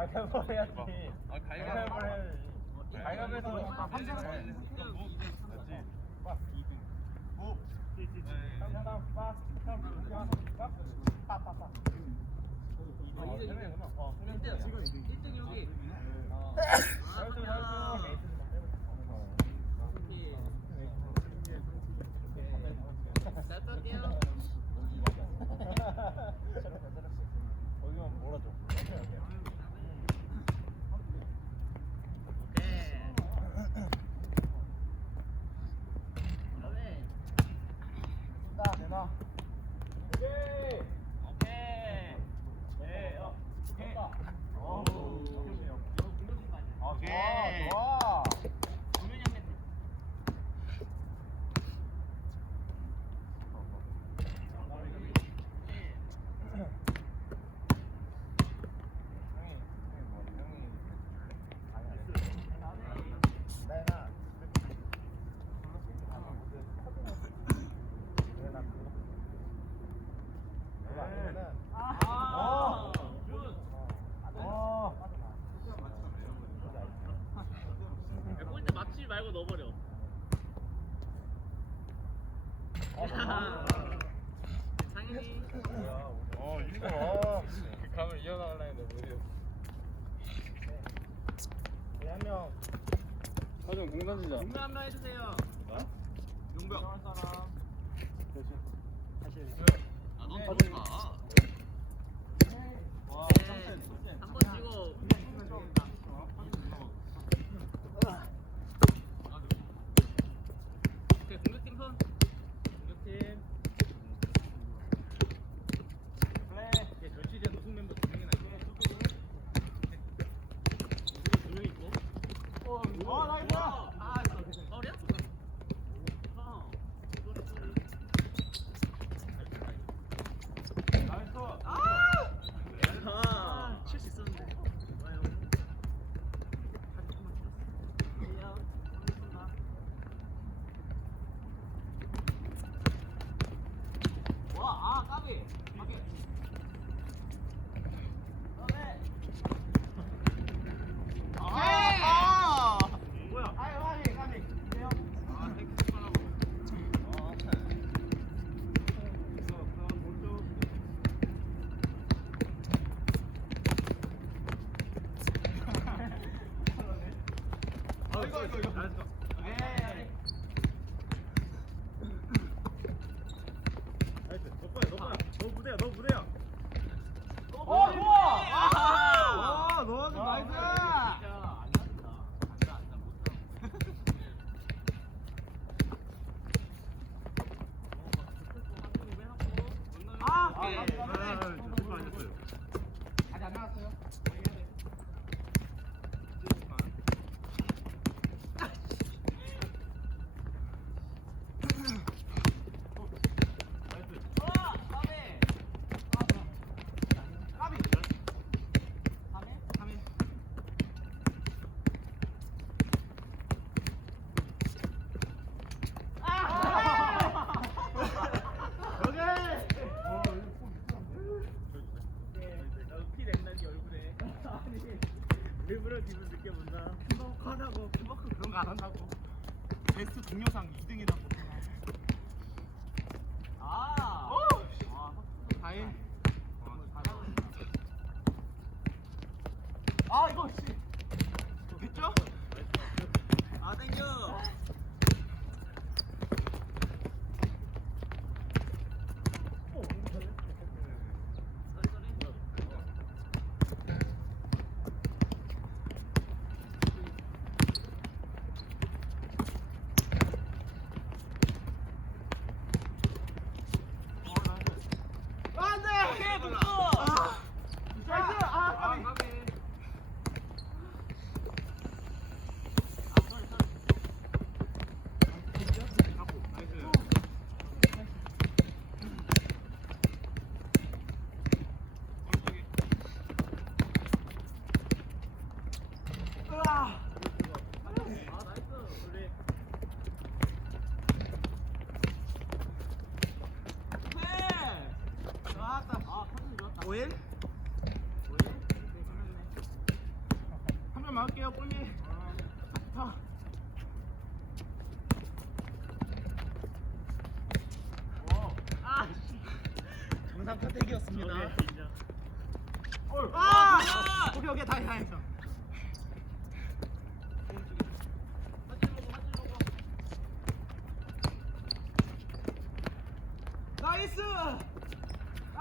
가위바위보 해야지. 아, 가위바위보 해야지. 가위바위보 해서 아, 한 아넌 들어오지 마. 네. 와, 네. 상태, 상태. 한번 찍어. 음. 이거 이거. 한다고 캔버크 그런 거 안 한다고 베스트 동료상 2등이라고 아. 오! 아, 다행. 아, 이거 씨. 됐죠? 아, 땡겨. 5일? 5일? 한번 막을게요 꼴님 아. 아. 정상 컨택이었습니다 올. 아! 아! 오케이 오케이 다해 다해 나이스!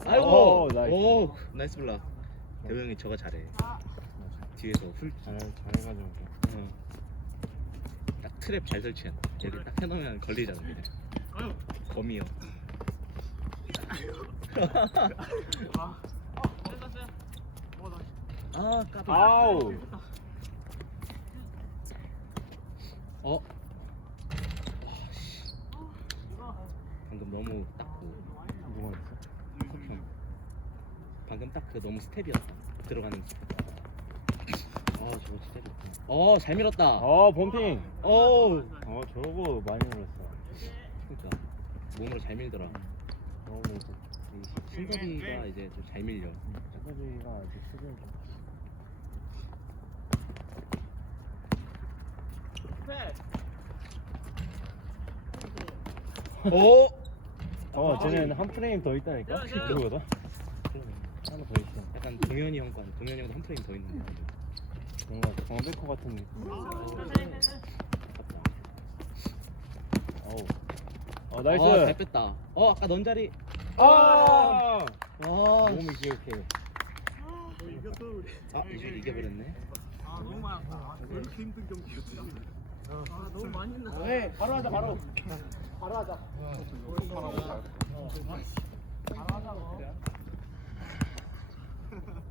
아이고. 오, 나이스. 오, 나이스 블락. 대호 형이 저거 잘해. 뒤에서 훌. 잘 잘해가지고. 어. 딱 트랩 잘 설치한. 여기 딱 해놓으면 걸리잖아. 그냥. 범이요. 아, 까비. 아우. 어? 와, 씨. 방금 너무 딱고 누가 있어? 형. 방금 딱 그 너무 스텝이었다. 들어가는. 아, 저거 진짜 좋다. 어, 잘 밀었다. 어 범핑. 어. 어 저거 많이 놀랐어. 그러니까 몸으로 잘 밀더라. 저거 이제 이 신섭이가 이제 좀 잘 밀려. 짜파지가 아직 수준 좀. 오. 어 쟤는 한 프레임 더 있다니까. 그거보다. 하나 더 있어. 약간 동현이 형과 동현이 형도 한 프레임 더 있는데. 뭔가 정백호 같은 느낌. 어우. 어 나이스. 어, 잘 뺐다. 어, 아까 넌 자리. 아. 와. 몸이 기억해. 아, 이제 이겨버렸네. 아 너무 아파. 왜 이렇게 힘든 경기였지? 아, 너무 많이 했나? 네, 바로 하자, 바로. 바로 하자. 바로 하자. 바로 하자. 어.